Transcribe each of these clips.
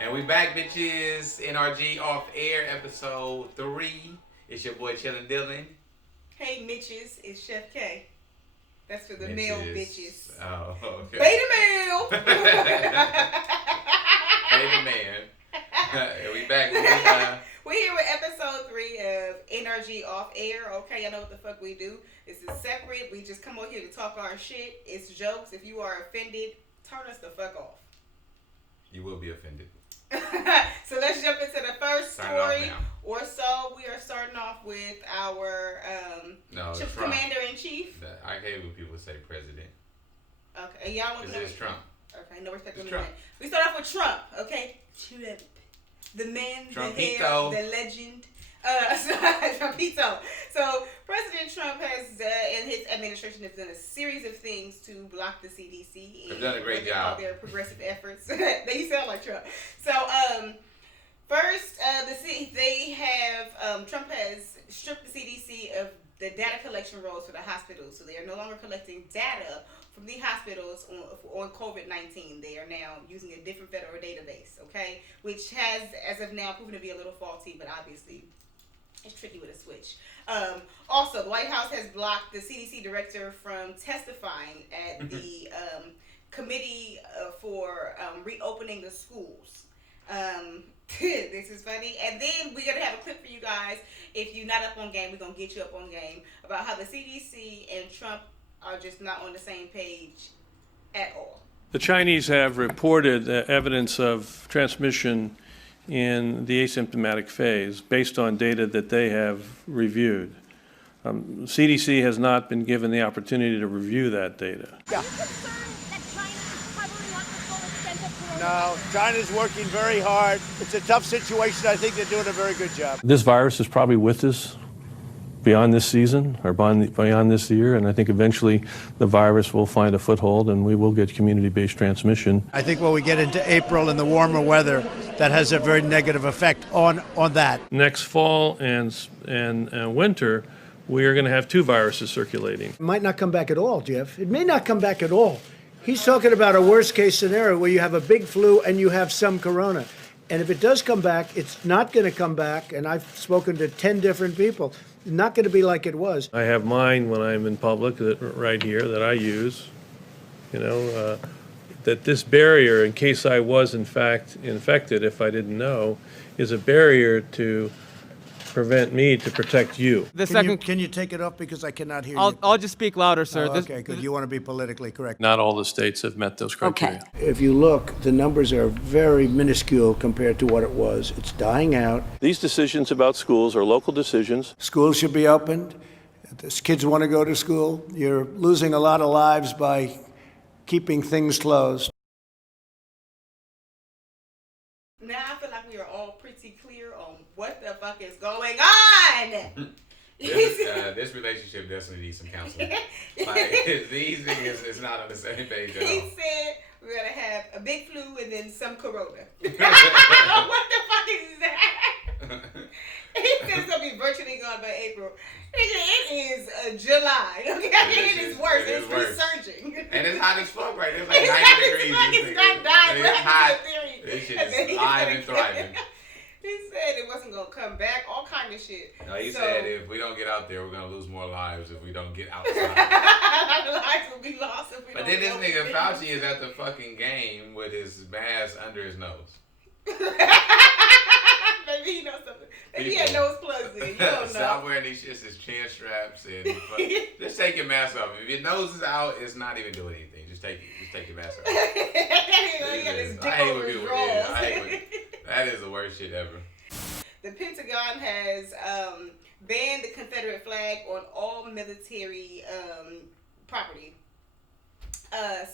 And we back, bitches. NRG Off Air, episode 3. It's your boy Kay and Dillon. Hey, Mitches, it's Chef K. That's for the Mitches. male bitches. Oh, okay. Beta male! Beta man. We back. We're here with episode 3 of NRG Off Air. Okay, y'all know what the fuck we do. This is separate. We just come on here to talk our shit. It's jokes. If you are offended, turn us the fuck off. You will be offended. So let's jump into the first story or so. We are starting off with our commander-in-chief. I hate when people say president. Okay, y'all want to know? It's Trump. Okay, no respect for Trump. We start off with Trump, okay? Trump. The man, Trumpito. the hair, the legend. Trumpito. So President Trump has, in his administration, has done a series of things to block the CDC. They've done a great job. Their progressive efforts. They sound like Trump. So, first, Trump has stripped the CDC of the data collection roles for the hospitals. So they are no longer collecting data from the hospitals on COVID-19. They are now using a different federal database, okay? Which has, as of now, proven to be a little faulty, but obviously it's tricky with a switch. Also, the White House has blocked the CDC director from testifying at the committee for reopening the schools. This is funny. And then we're going to have a clip for you guys. If you're not up on game, we're going to get you up on game about how the CDC and Trump are just not on the same page at all. The Chinese have reported evidence of transmission in the asymptomatic phase based on data that they have reviewed. CDC has not been given the opportunity to review that data. Yeah. Are you concerned that China is covering up the full extent of No, China's working very hard. It's a tough situation. I think they're doing a very good job. This virus is probably with us beyond this season or beyond this year, and I think eventually the virus will find a foothold and we will get community-based transmission. I think when we get into April and the warmer weather, that has a very negative effect on that. Next fall and winter, we are going to have 2 viruses circulating. It might not come back at all, Jeff. It may not come back at all. He's talking about a worst-case scenario where you have a big flu and you have some corona. And if it does come back, it's not going to come back, and I've spoken to 10 different people, not going to be like it was. I have mine when I'm in public right here that I use, that this barrier, in case I was in fact infected, if I didn't know, is a barrier to prevent me to protect you. Can you take it off because I cannot hear you? I'll just speak louder, sir. Oh, okay, because you want to be politically correct. Not all the states have met those criteria. Okay. If you look, the numbers are very minuscule compared to what it was. It's dying out. These decisions about schools are local decisions. Schools should be opened. If kids want to go to school. You're losing a lot of lives by keeping things closed. Now I feel like we are all pretty clear on what the fuck is going on. This relationship definitely needs some counseling. These niggas is not on the same page at all. He said we're going to have a big flu and then some corona. What the fuck is that? He said it's going to be virtually gone by April. It is July. Okay, it is worse. It's resurging. And it's hot as fuck right now. It's like 90 degrees. It's not dying. It's hot. This shit is live and thriving. He said it wasn't going to come back. All kind of shit. No, he said if we don't get out there, we're going to lose more lives if we don't get outside. Lives will be lost if we but don't then this get nigga Fauci is at the fucking game with his mask under his nose. Maybe he knows something. Maybe he had nose plugs in. You don't know. Stop wearing these shits as chin straps and just take your mask off. If your nose is out, it's not even doing anything. Just take your mask off. That is the worst shit ever. The Pentagon has banned the Confederate flag on all military property.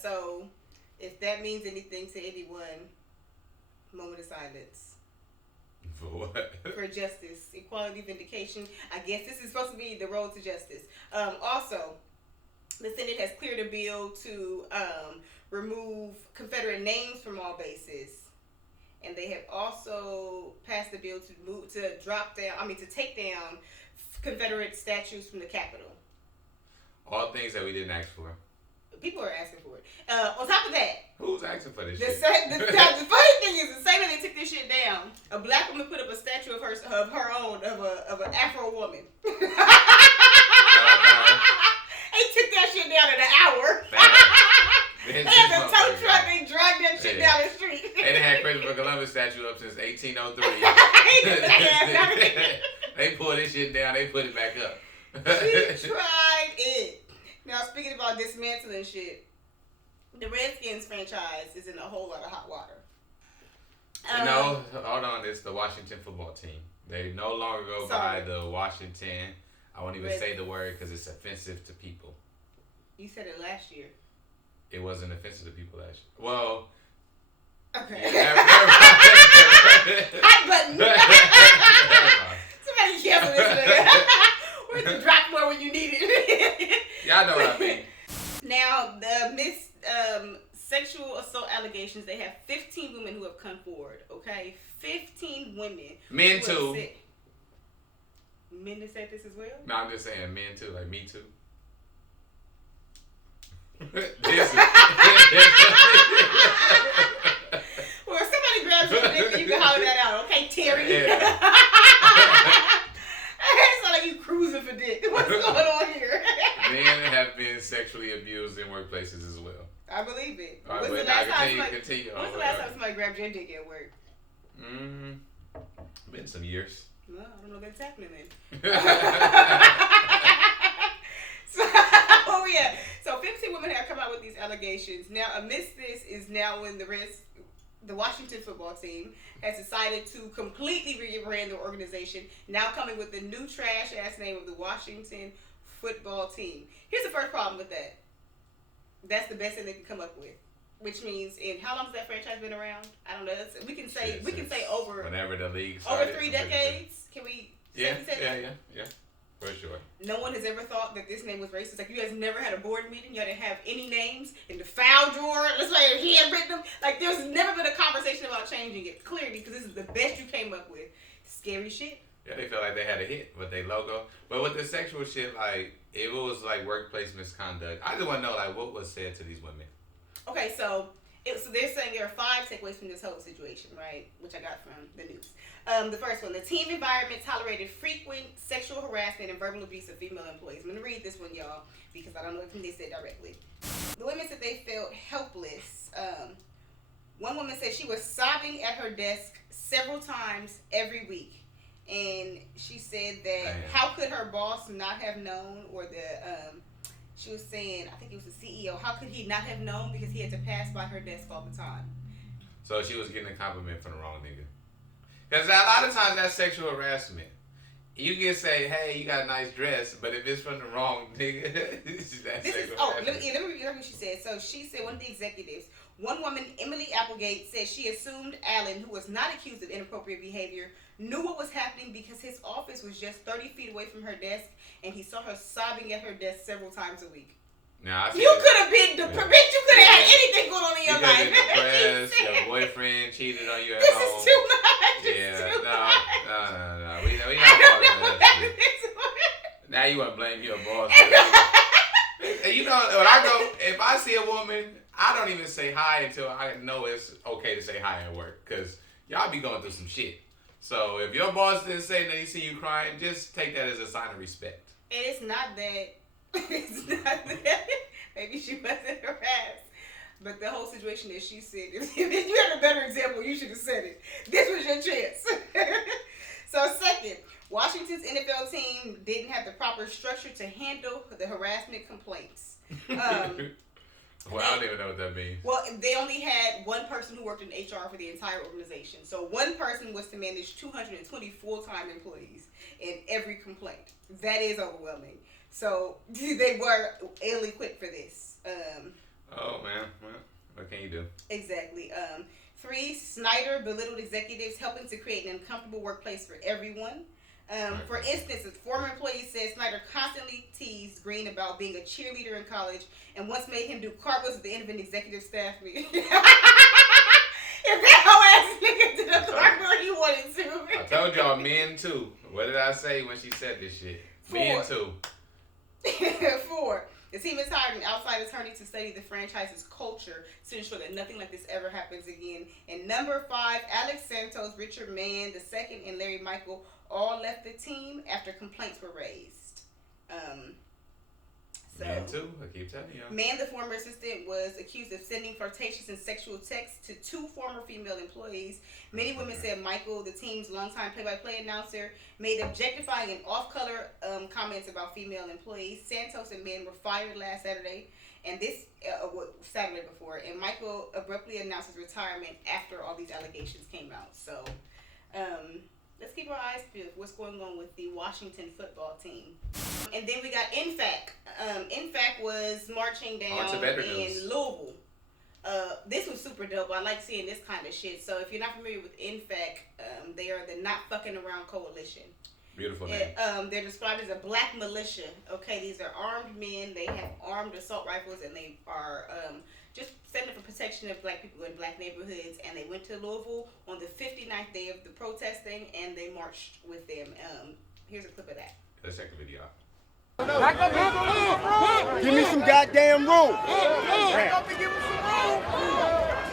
So, if that means anything to anyone, moment of silence. For what? For justice, equality, vindication. I guess this is supposed to be the road to justice. Also, the Senate has cleared a bill to remove Confederate names from all bases. And they have also passed a bill to take down Confederate statues from the Capitol. All things that we didn't ask for. People are asking for it. On top of that, who's asking for this the shit? funny thing is, the same way they took They done had Christopher Columbus statue up since 1803. They pulled this shit down. They put it back up. She tried it. Now, speaking about dismantling shit, the Redskins franchise is in a whole lot of hot water. No, hold on. It's the Washington football team. They no longer go by the Washington. I won't even say the word because it's offensive to people. You said it last year. It wasn't offensive to people last year. Well. Okay. Yeah, hot button. Somebody cancel this nigga. Where's the drop more when you need it? Y'all know what I mean. Now, the sexual assault allegations, they have 15 women who have come forward, okay? 15 women. Men too. Men that said this as well? No, I'm just saying men too, like me too. Well, if somebody grabs your dick, you can holler that out, okay, Terry? Yeah. It's not like you cruising for dick. What's going on here? Men have been sexually abused in workplaces as well. I believe it. All right, When's the but last time continue. when's the last time somebody grabbed your dick at work? Been some years. Well, I don't know what's happening then. So 15 women have come out with these allegations. Now, amidst this is now when the Washington football team has decided to completely rebrand their organization, now coming with the new trash-ass name of the Washington football team. Here's the first problem with that. That's the best thing they can come up with. Which means, how long has that franchise been around? I don't know. We can say over whenever the league started. Over 3 decades. Can we? Yeah. For sure. No one has ever thought that this name was racist. Like, you guys never had a board meeting. You didn't have any names in the file drawer. Let's say he had written them. Like, there's never been a conversation about changing it. Clearly, because this is the best you came up with. Scary shit. Yeah, they felt like they had a hit with their logo. But with the sexual shit, like, it was like workplace misconduct. I just want to know, like, what was said to these women. Okay, so they're saying there are 5 takeaways from this whole situation, right? Which I got from the news. The first one, the team environment tolerated frequent sexual harassment and verbal abuse of female employees. I'm going to read this one, y'all, because I don't know if they said directly. The women said they felt helpless. One woman said she was sobbing at her desk several times every week. And she said that how could her boss not have known, or she was saying, I think it was the CEO, how could he not have known because he had to pass by her desk all the time? So she was getting a compliment from the wrong nigga. Because a lot of times that's sexual harassment. You can say, hey, you got a nice dress, but if it's from the wrong nigga, that's sexual harassment. Let me read what she said. So she said, one of the executives, one woman, Emily Applegate, said she assumed Allen, who was not accused of inappropriate behavior, knew what was happening because his office was just 30 feet away from her desk, and he saw her sobbing at her desk several times a week. Nah, you could have been bitch. You could have had anything going on in your life. Depressed, your boyfriend cheated on you at this home. This is too much. No. We not talking about that shit. Now you want to blame your boss. And you know, when I go, if I see a woman, I don't even say hi until I know it's okay to say hi at work. Because y'all be going through some shit. So if your boss didn't say that he see you crying, just take that as a sign of respect. And it's not that. It's not that. Maybe she wasn't harassed. But the whole situation that she said, if you had a better example, you should have said it. This was your chance. So second, Washington's NFL team didn't have the proper structure to handle the harassment complaints. Well, I don't even know what that means. Well, they only had one person who worked in HR for the entire organization. So one person was to manage 220 full-time employees in every complaint. That is overwhelming. So they were ill-equipped for this. Oh, man. Well, what can you do? Exactly. 3, Snyder belittled executives, helping to create an uncomfortable workplace for everyone. For instance, a former employee said Snyder constantly teased Green about being a cheerleader in college and once made him do cartwheels at the end of an executive staff meeting. If that whole ass nigga did a cartwheel, he wanted to. I told y'all, men too. What did I say when she said this shit? 4. Men too. 4. The team has hired an outside attorney to study the franchise's culture to ensure that nothing like this ever happens again. And number 5, Alex Santos, Richard Mann II, and Larry Michael all left the team after complaints were raised. So, Me too. I keep telling you. Man, the former assistant, was accused of sending flirtatious and sexual texts to 2 former female employees. Many women said Michael, the team's longtime play-by-play announcer, made objectifying and off-color comments about female employees. Santos and men were fired last Saturday, and this Saturday before, and Michael abruptly announced his retirement after all these allegations came out. So, let's keep our eyes peeled for what's going on with the Washington football team. And then we got NFAC. NFAC was marching down in Louisville. This was super dope. I like seeing this kind of shit. So if you're not familiar with NFAC, they are the Not Fucking Around Coalition. Beautiful name. They're described as a black militia. Okay, these are armed men. They have armed assault rifles, and they are just standing for protection of black people in black neighborhoods. And they went to Louisville on the 59th day of the protesting, and they marched with them. Here's a clip of that. Let's check the video out. Give me some goddamn room.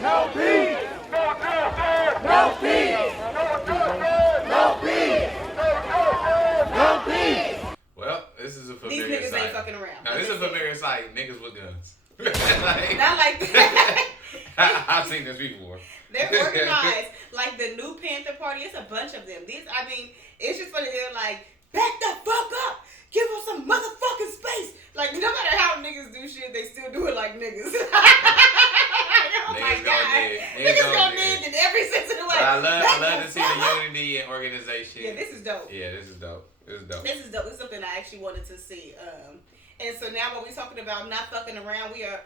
No peace. No peace. No peace. No peace. Well, this is a familiar These niggas sight. ain't fucking around. Now, this is a familiar sight. Niggas with guns. Not like that. I've seen this before. They're organized like the New Panther Party. It's a bunch of them. It's just funny. They're like, back the fuck up. Give us some motherfucking space. Like, no matter how niggas do shit, they still do it like niggas. Niggas gonna dig. Niggas gonna dig in every sense of the way. I love to see the unity and organization. Yeah, this is dope. Yeah, this is dope. This is dope. This is dope. This is something I actually wanted to see. And so now when we're talking about not fucking around, we are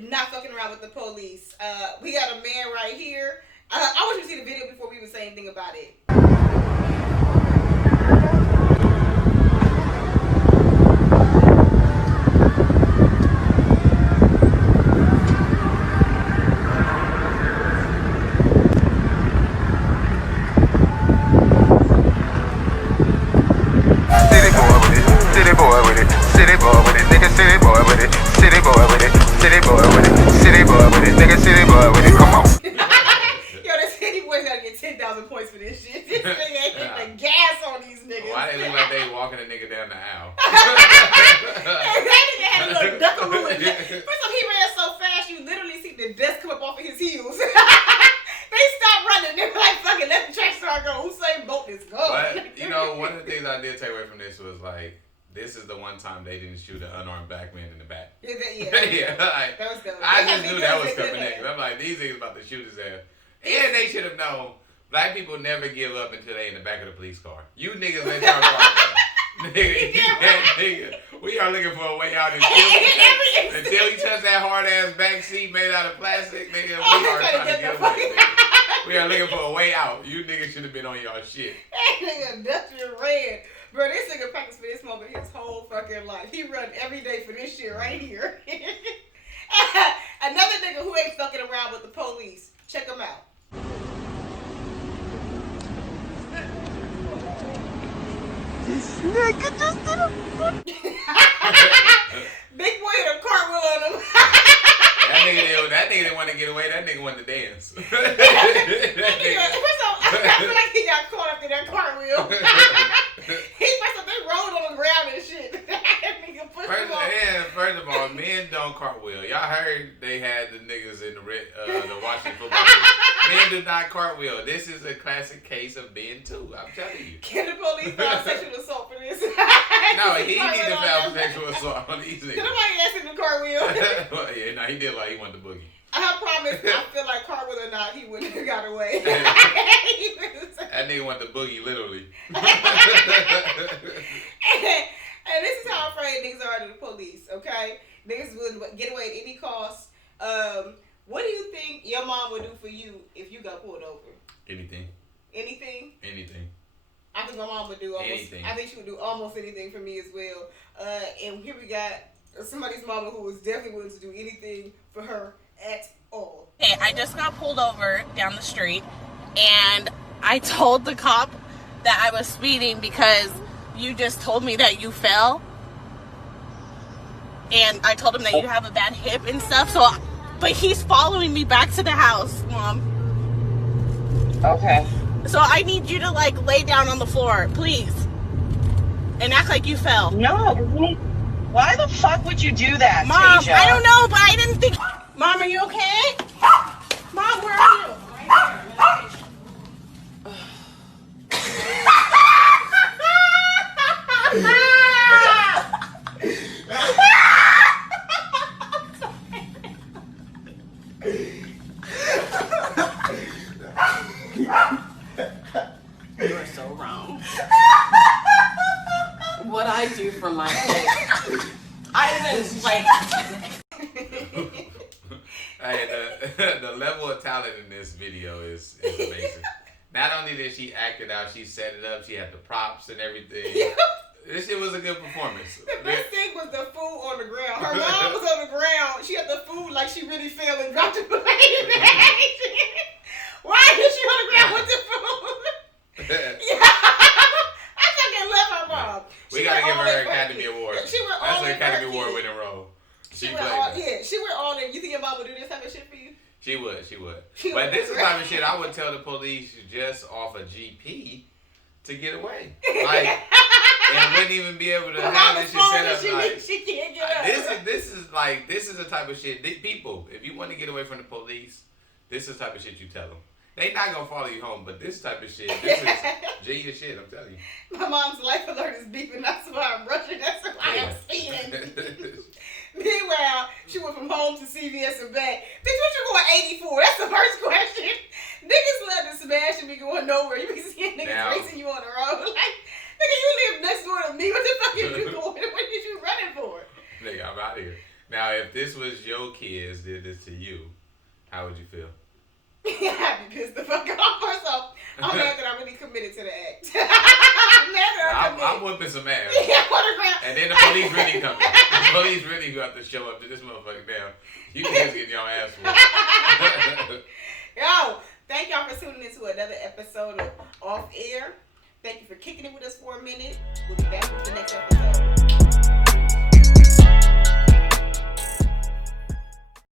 not fucking around with the police. We got a man right here. I want you to see the video before we even say anything about it. This is the one time they didn't shoot an unarmed black man in the back. Yeah, yeah, like, that was dope. I just knew that was coming next. I'm like, these niggas about to shoot his ass. And they should have known, black people never give up until they in the back of the police car. You niggas let y'all car nigga, we are looking for a way out until we touch that hard ass back seat made out of plastic, nigga. We are trying to get away. We are looking for a way out. You niggas should have been on y'all shit. Nigga, Dutch red. Bro, this nigga practiced for this moment his whole fucking life. He run every day for this shit right here. Another nigga who ain't fucking around with the police. Check him out. This nigga just did a Big boy hit a cartwheel on him. That nigga didn't want to get away. That nigga wanted to dance. First of all, I feel like he got caught up in that cartwheel. First of all, they rolled on the ground and shit. First of all, men don't cartwheel. Y'all heard they had the niggas in the Washington football team. Men do not cartwheel. This is a classic case of being two. I'm telling you. Can the police file sexual assault for this? No, he need to file sexual assault on these niggas. Did nobody ask him to cartwheel? Well, yeah, no, he did like he wanted the boogie. I promise, I feel like cartwheel or not, he wouldn't have got away. That nigga wanted the boogie, literally. And this is how afraid niggas are of the police, okay? Niggas would get away at any cost. What do you think your mom would do for you if you got pulled over? Anything. Anything? Anything. I think my mom would do almost anything. I think she would do almost anything for me as well. And here we got somebody's mama who was definitely willing to do anything for her at all. Hey, I just got pulled over down the street, and I told the cop that I was speeding because you just told me that you fell. And I told him that you have a bad hip and stuff, but he's following me back to the house, Mom. Okay. So I need you to, like, lay down on the floor, please. And act like you fell. No. Why the fuck would you do that, Mom, Tasia? I don't know, but I didn't think. Mom, are you okay? Mom, where are you? Right here. You are so wrong. What I do for my kids. I was like. Hey, the level of talent in this video is amazing. Not only did she act it out, she set it up. She had the props and everything. This shit was a good performance. The best thing was the food on the ground. Her mom was on the ground. She had the food like she really fell and dropped the plate. Why is she on the ground with the food? Yeah. I fucking love her mom. We gotta give her an Academy Award. That's an Academy Award winning role. She went all in. You think your mom would do this type of shit for you? She would. But this is the type of shit I would tell the police just off a GP to get away. Like, and wouldn't even be able to have this shit set up. Like, she can't get up. This is the type of shit. People, if you want to get away from the police, this is the type of shit you tell them. They not gonna follow you home, but this type of shit, this is genius shit. I'm telling you. My mom's life alert is beeping. That's why I'm rushing. That's why I'm speeding. Meanwhile, she went from home to CVS and back. Bitch, what you going 84? That's the first question. Niggas love to smash and be going nowhere. You be seeing niggas racing you on the road. Like, nigga, you live next door to me. What the fuck is you doing? What is you running for? Nigga, I'm out of here. Now, if this was your kids did this to you, how would you feel? I'd be pissed the fuck off. First off, I'm mad that I really committed to the act. I'm mad that I'm whooping some ass. Yeah, what a crap. And then the police really come in. The police really got to show up to this motherfucker down. You guys getting your ass whooped. Yo, thank y'all for tuning into another episode of Off Air. Thank you for kicking it with us for a minute. We'll be back with the next